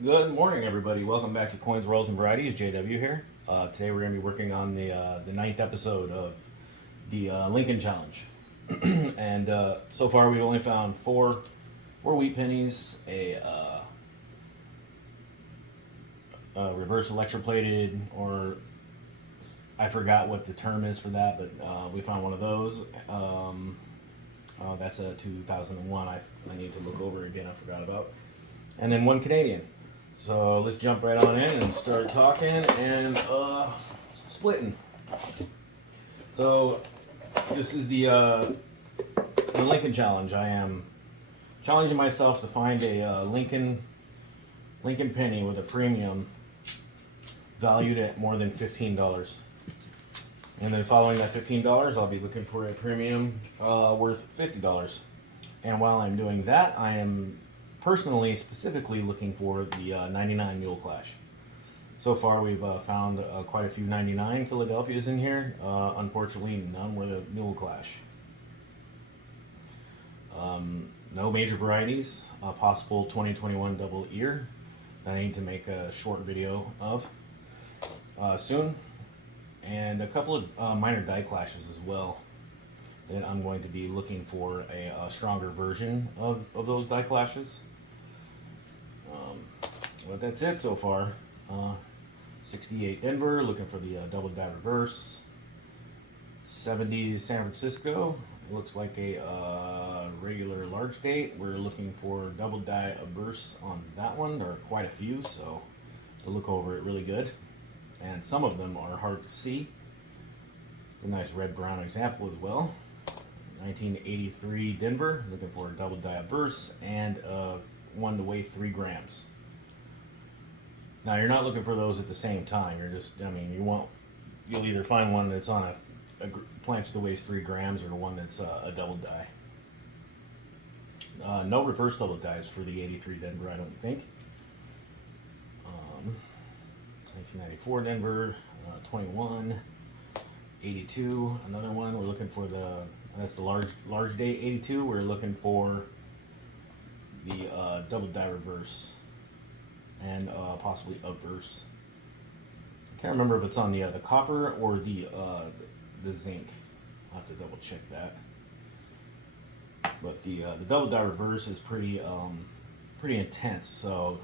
Good morning, everybody. Welcome back to CoinsRolls&Varieties. JW here. Today we're going to be working on the ninth episode of the Lincoln Challenge. And so far we've only found four wheat pennies, a reverse electroplated, or I forgot what the term is for that, but we found one of those. That's a 2001. I need to look over again. I forgot about. And then one Canadian. So let's jump right on in and start talking and splitting. So this is the Lincoln Challenge. I am challenging myself to find a Lincoln penny with a premium valued at more than $15. And then following that $15, I'll be looking for a premium worth $50. And while I'm doing that, I am personally, specifically looking for the 99 Mule Clash. So far, we've found quite a few 99 Philadelphias in here. Unfortunately, none were the Mule Clash. No major varieties. Possible 2021 double ear that I need to make a short video of soon. And a couple of minor die clashes as well that I'm going to be looking for a stronger version of those die clashes. But that's it so far. 68 Denver, looking for the double die reverse. 70 San Francisco, it looks like a regular large date. We're looking for double die reverse on that one. There are quite a few, so to look over it really good. And some of them are hard to see. It's a nice red-brown example as well. 1983 Denver, looking for a double die reverse and one to weigh 3 grams. Now you're not looking for those at the same time. You're just, you'll either find one that's on a planche that weighs 3 grams or one that's a double die. No reverse double dies for the 83 Denver, I don't think. 1994 Denver, 21, 82, another one. We're looking for that's the large day 82. We're looking for the double die reverse and possibly obverse. I can't remember if it's on the copper or the zinc. I'll have to double check that. But the double die reverse is pretty intense, so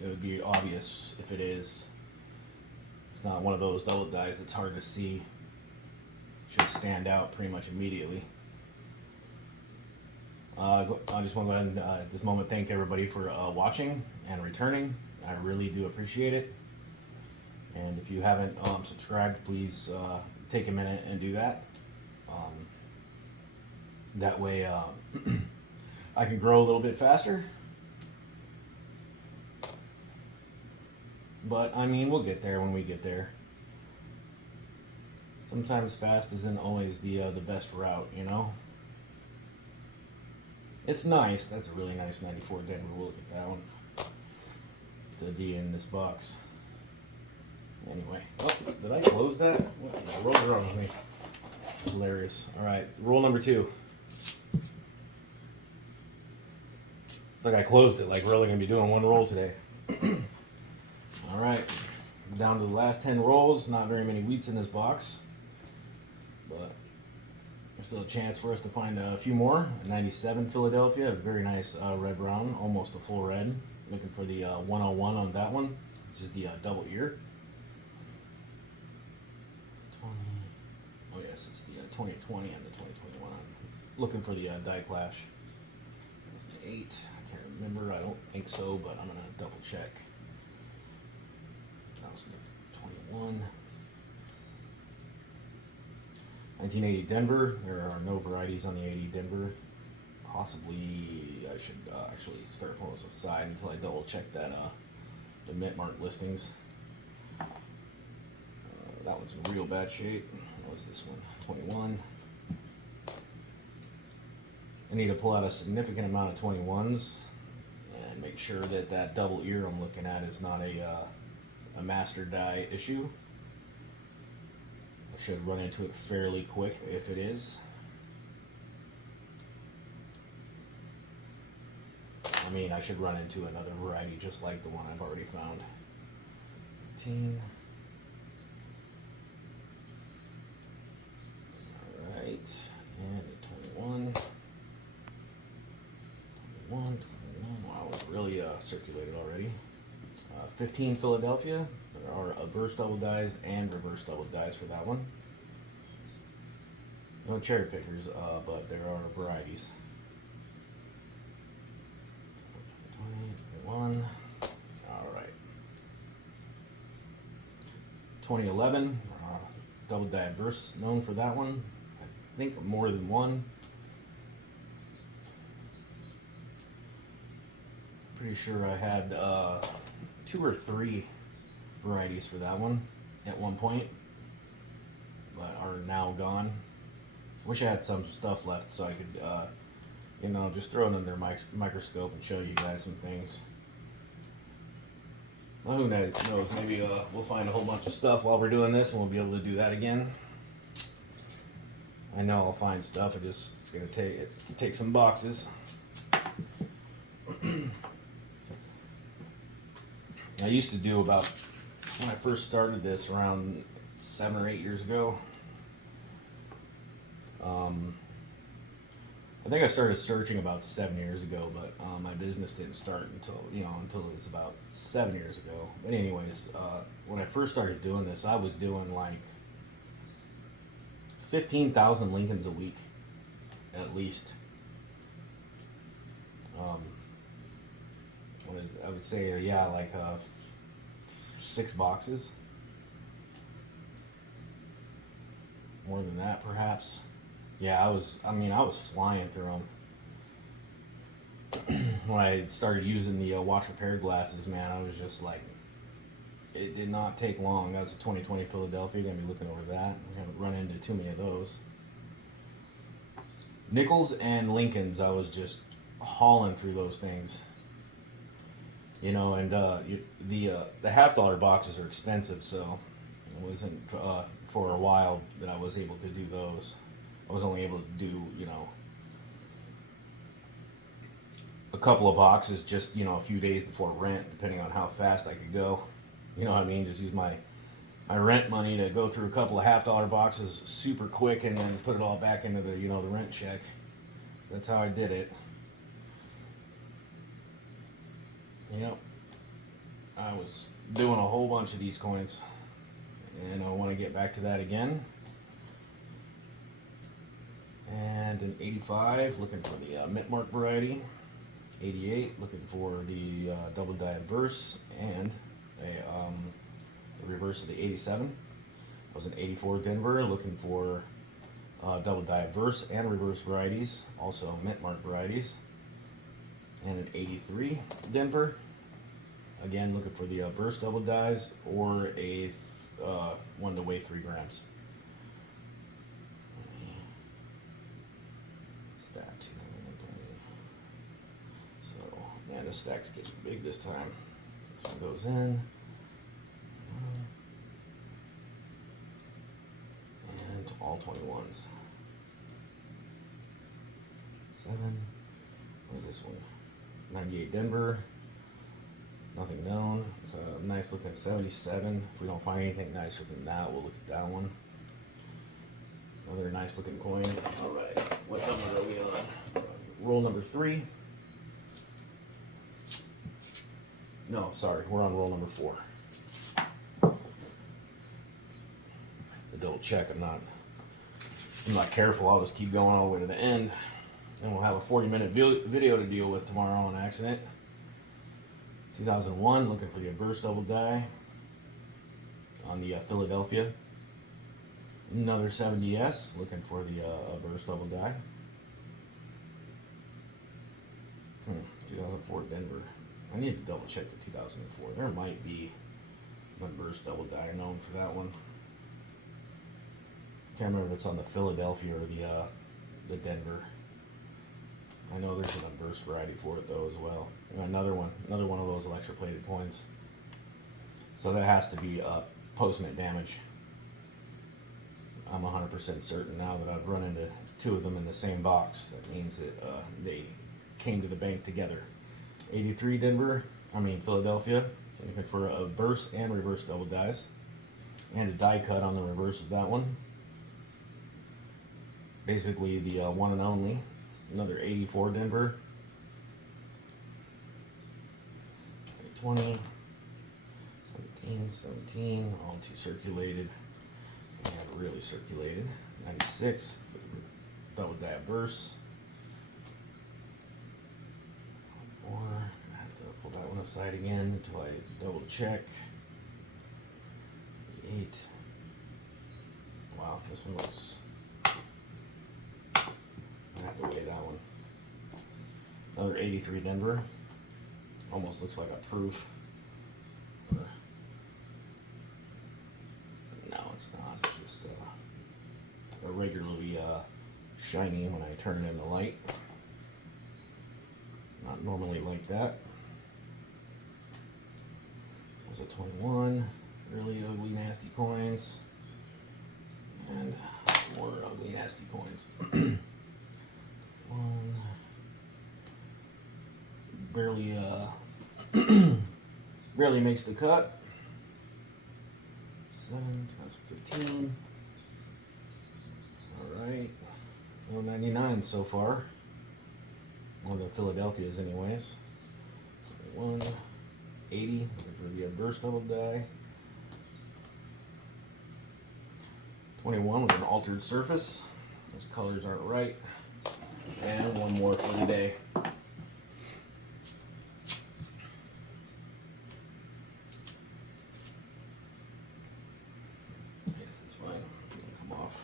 it would be obvious if it is. It's not one of those double dies that's hard to see. Should stand out pretty much immediately. I just want to go ahead and at this moment thank everybody for watching and returning. I really do appreciate it. And if you haven't subscribed, please take a minute and do that. That way I can grow a little bit faster. But I mean, we'll get there when we get there. Sometimes fast isn't always the best route, you know? It's nice. That's a really nice 94 Denver. We'll look at that one. It's a D in this box. Anyway. Oh, did I close that? What in the world is wrong with me? Hilarious. Alright, rule number 2. Like I closed it, like we're only going to be doing one roll today. Alright, down to the last 10 rolls. Not very many wheats in this box. But there's still a chance for us to find a few more. A 97 Philadelphia, a very nice red brown, almost a full red. Looking for the 101 on that one, which is the double ear. 20. Oh yes, it's the 2020 and the 2021. I'm looking for the die clash. There's the 8. I can't remember. I don't think so, but I'm gonna double check. That was the 21. 1980 Denver. There are no varieties on the 80 Denver. Possibly I should actually start pulling those aside until I double check that the mint mark listings. That one's in real bad shape. What was this one? 21. I need to pull out a significant amount of 21s and make sure that that double ear I'm looking at is not a master die issue. I should run into it fairly quick if it is. mean, I should run into another variety just like the one I've already found. 15. Alright, and a 21. 21. Wow, it's really circulated already. 15 Philadelphia. There are reverse double dies and reverse double dies for that one. No cherry pickers, but there are varieties. 21. Alright. 2011. Double die adverse, known for that one. I think more than one. Pretty sure I had 2 or 3 varieties for that one at one point, but are now gone. Wish I had some stuff left so I could, you know, just throw it under microscope and show you guys some things. Well, who knows? Maybe we'll find a whole bunch of stuff while we're doing this, and we'll be able to do that again. I know I'll find stuff. It's gonna take some boxes. I used to do about, when I first started this around 7 or 8 years ago. I think I started searching about 7 years ago, but my business didn't start until it was about 7 years ago. But anyways, when I first started doing this, I was doing like 15,000 Lincolns a week, at least. I would say, yeah, like 6 boxes. More than that, perhaps. Yeah, I was flying through them. When I started using the watch repair glasses, man, I was just like, it did not take long. That was a 2020 Philadelphia. Gonna be looking over that. We haven't run into too many of those. Nickels and Lincolns, I was just hauling through those things. You know, and the $50 boxes are expensive, so it wasn't for a while that I was able to do those. I was only able to do, you know, a couple of boxes just, you know, a few days before rent, depending on how fast I could go. You know what I mean? Just use my rent money to go through a couple of $50 boxes super quick and then put it all back into the, you know, the rent check. That's how I did it. Yep. I was doing a whole bunch of these coins, and I want to get back to that again. And an 85, looking for the mint mark variety. 88, looking for the double die adverse, and the reverse of the 87. That was an 84 Denver, looking for double die adverse and reverse varieties, also mint mark varieties. And an 83 Denver, again looking for the burst double dies or a one to weigh 3 grams. Stack. So man, this stack's getting big this time. This one goes in, and all 21s. 7. What is this one? 98 Denver, nothing known. It's a nice looking 77. If we don't find anything nicer than that, we'll look at that one. Another nice looking coin. Alright, what number are we on? Roll number 3. No, sorry, we're on roll number 4. To double check, I'm not careful, I'll just keep going all the way to the end. And we'll have a 40-minute video to deal with tomorrow on accident. 2001, looking for the burst double die on the Philadelphia. Another 70S, looking for the burst double die. 2004 Denver. I need to double check the 2004. There might be a burst double die known for that one. Can't remember if it's on the Philadelphia or the Denver. I know there's an inverse variety for it though as well. Another one of those electroplated coins. So that has to be post-mint damage. I'm 100% certain now that I've run into 2 of them in the same box. That means that they came to the bank together. 83 Philadelphia. Looking for a burst and reverse double dies. And a die cut on the reverse of that one. Basically the one and only. Another 84 Denver. 20. 17, all too circulated. And really circulated. 96, double die burst. 4, I have to pull that one aside again until I double check. 8. Wow, this one looks. I have to weigh that one. Another 83 Denver. Almost looks like a proof. No, it's not. It's just regularly shiny when I turn it in the light. Not normally like that. There's a 21. Really ugly, nasty coins. And more ugly, nasty coins. One. Barely, barely makes the cut. 7, that's 15. Alright. 199 so far. One of the Philadelphias anyways. 180, looking for the burst double die. 21 with an altered surface. Those colors aren't right. And one more for the day. Yes, it's fine. It'll come off.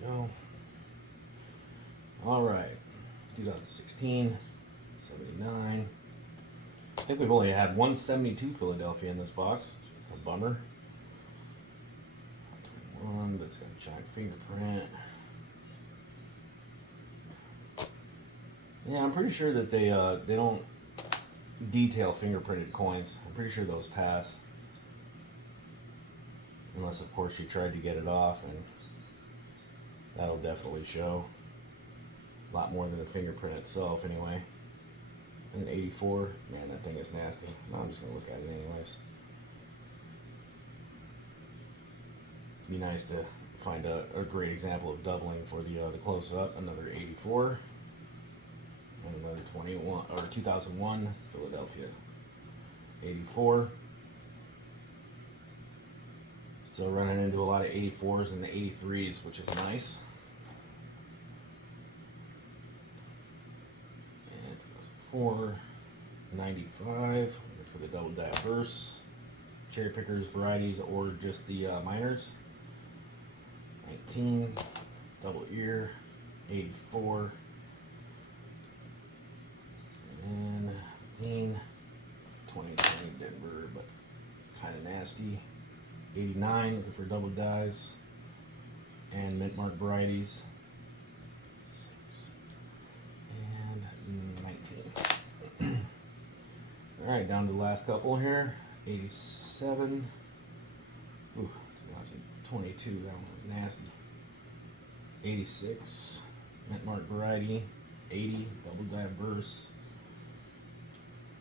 There we go. All right. 2016, 79. I think we've only had 172 Philadelphia in this box. It's a bummer. 21, but it's got a giant fingerprint. Yeah, I'm pretty sure that they don't detail fingerprinted coins. I'm pretty sure those pass. Unless, of course, you tried to get it off, and that'll definitely show. A lot more than the fingerprint itself, anyway. An 84. Man, that thing is nasty. No, I'm just going to look at it anyways. Be nice to find a great example of doubling for the close-up. Another 84. And another 21 or 2001 Philadelphia. 84. Still running into a lot of 84s and the 83s, which is nice. And 2004, 95 for the double diverse. Cherry pickers, varieties, or just the minors. 19, double ear, 84, and 19, 2020 Denver, but kind of nasty. 89, looking for double dies, and mint mark varieties. 6, and 19. All right, down to the last couple here. 87. Ooh, 2022, that one was nasty. 86, mint mark variety. 80, double diverse.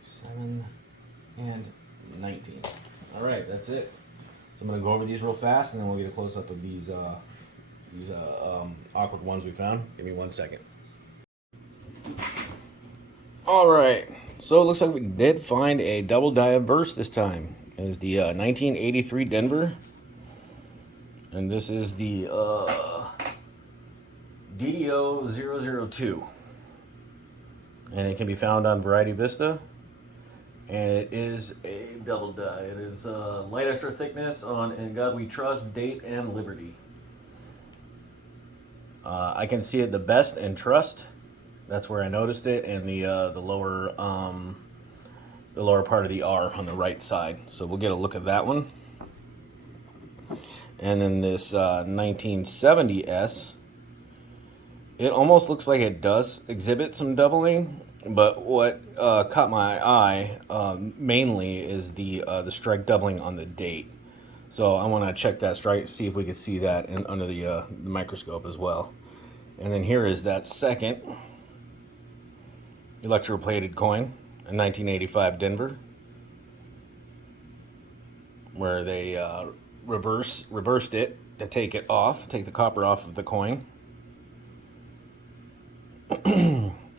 7, and 19. All right, that's it. So I'm gonna go over these real fast, and then we'll get a close up of these awkward ones we found. Give me 1 second. All right, so it looks like we did find a double diverse this time. It is the 1983 Denver, and this is the DDO 002, and it can be found on Variety Vista. And it is a double die. It is light extra thickness on In God We Trust, Date, and Liberty. I can see it the best in Trust. That's where I noticed it, and the lower part of the R on the right side. So we'll get a look at that one. And then this 1970S. It almost looks like it does exhibit some doubling. But what caught my eye mainly is the strike doubling on the date. So I want to check that strike, see if we can see that under the microscope as well. And then here is that second electroplated coin, in 1985 Denver, where they reversed it to take the copper off of the coin.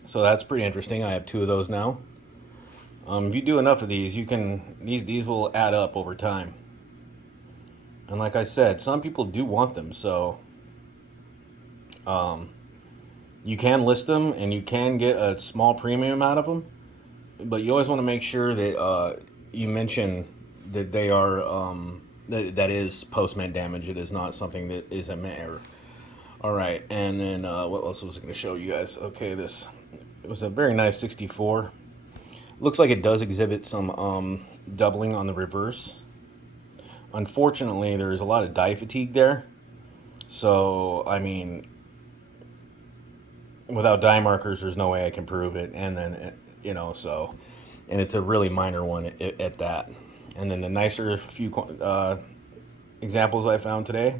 So that's pretty interesting. I have 2 of those now. If you do enough of these, these will add up over time. And like I said, some people do want them, so you can list them and you can get a small premium out of them. But you always want to make sure that you mention that they are that is post-mint damage. It is not something that is a mint error. All right, and then what else was I going to show you guys? Okay, it was a very nice 64. Looks like it does exhibit some doubling on the reverse. Unfortunately, there's a lot of die fatigue there. So, I mean, without die markers, there's no way I can prove it. And then, so, and it's a really minor one at that. And then the nicer few examples I found today.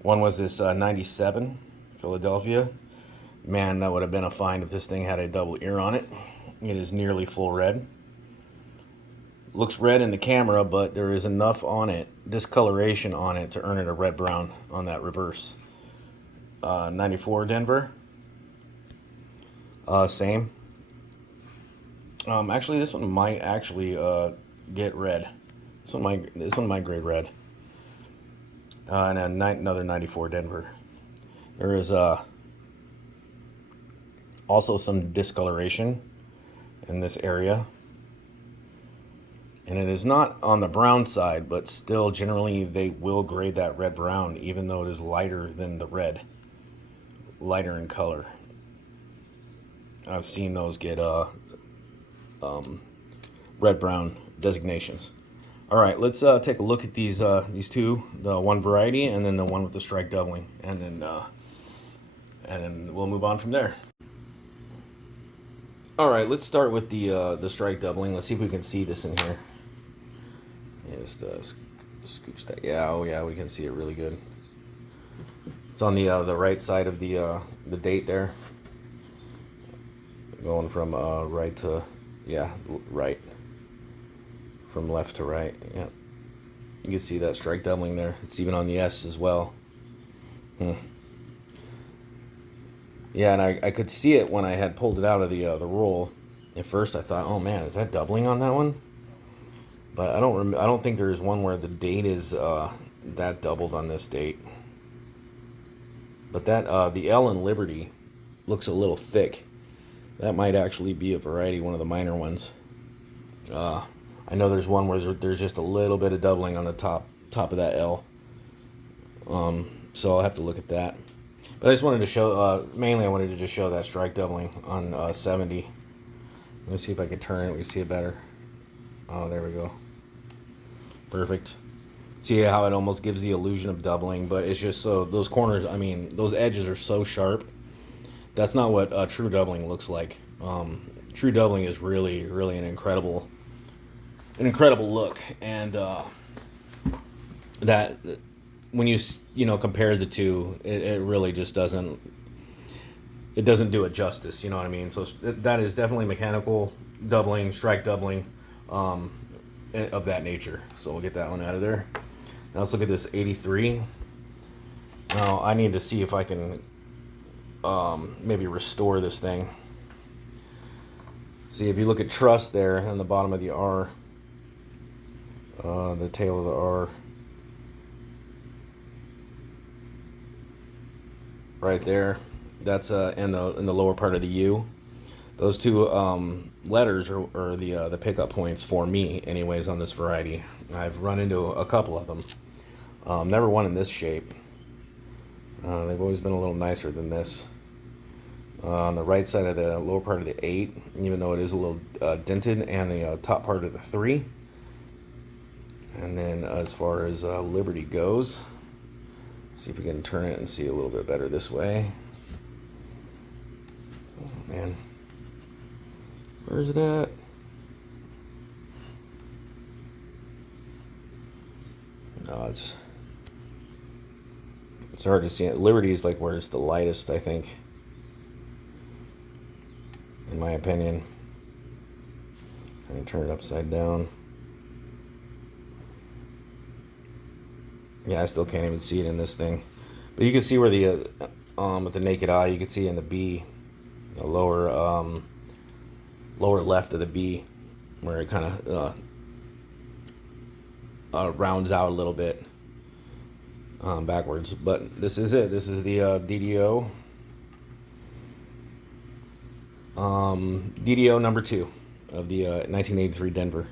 One was this 97 Philadelphia. Man, that would have been a find if this thing had a double ear on it. It is nearly full red. Looks red in the camera, but there is enough on it, discoloration on it, to earn it a red brown on that reverse. 94 Denver. Same. Actually, this one might actually get red. This one might grade red. And another 94 Denver. There is also some discoloration in this area. And it is not on the brown side, but still generally they will grade that red brown, even though it is lighter than the red. Lighter in color. I've seen those get red brown designations. All right, let's take a look at these 2, the one variety and then the one with the strike doubling, and then we'll move on from there. All right, let's start with the strike doubling. Let's see if we can see this in here. Just scooch that. Yeah, oh yeah, we can see it really good. It's on the right side of the date there, going from right to right, from left to right. Yeah, you can see that strike doubling there. It's even on the S as well. Yeah, and I could see it when I had pulled it out of the roll. At first, I thought, oh man, is that doubling on that one? But I don't think there is one where the date is that doubled on this date. But that the L in Liberty looks a little thick. That might actually be a variety, one of the minor ones. I know there's one where there's just a little bit of doubling on the top of that L. So I'll have to look at that. But I just wanted to show, mainly I wanted to just show that strike doubling on 70. Let me see if I can turn it. We can see it better. Oh, there we go. Perfect. See how it almost gives the illusion of doubling, but it's just so those corners, I mean, those edges are so sharp. That's not what true doubling looks like. True doubling is really, really an incredible look, and that when you compare the two, it really just doesn't do it justice. You know what I mean? So that is definitely mechanical doubling, strike doubling, of that nature. So we'll get that one out of there. Now let's look at this 83. Now I need to see if I can maybe restore this thing. See, if you look at trust there on the bottom of the R, the tail of the R, right there, that's in the lower part of the U. Those two letters are the pickup points for me, anyways, on this variety. I've run into a couple of them. Never one in this shape. They've always been a little nicer than this. On the right side of the lower part of the 8, even though it is a little dented, and the top part of the 3. And then as far as Liberty goes, see if we can turn it and see a little bit better this way. Oh, man. Where's it at? No, it's It's hard to see it. Liberty is like where it's the lightest, I think, in my opinion. I'm going to turn it upside down. Yeah, I still can't even see it in this thing. But you can see where the, with the naked eye, you can see in the B, the lower left of the B, where it kind of rounds out a little bit backwards. But this is it. This is the DDO. DDO number 2 of the 1983 Denver.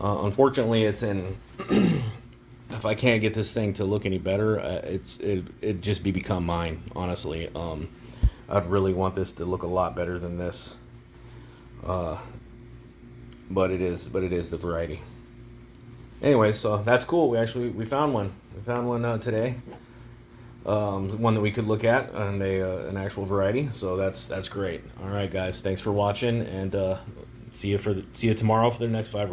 Unfortunately, it's in... If I can't get this thing to look any better, it'd just become mine, honestly. I'd really want this to look a lot better than this. But it is the variety. Anyways, so that's cool. We found one. We found one today. One that we could look at, and an actual variety. So that's great. All right, guys. Thanks for watching, and see you tomorrow for the next 5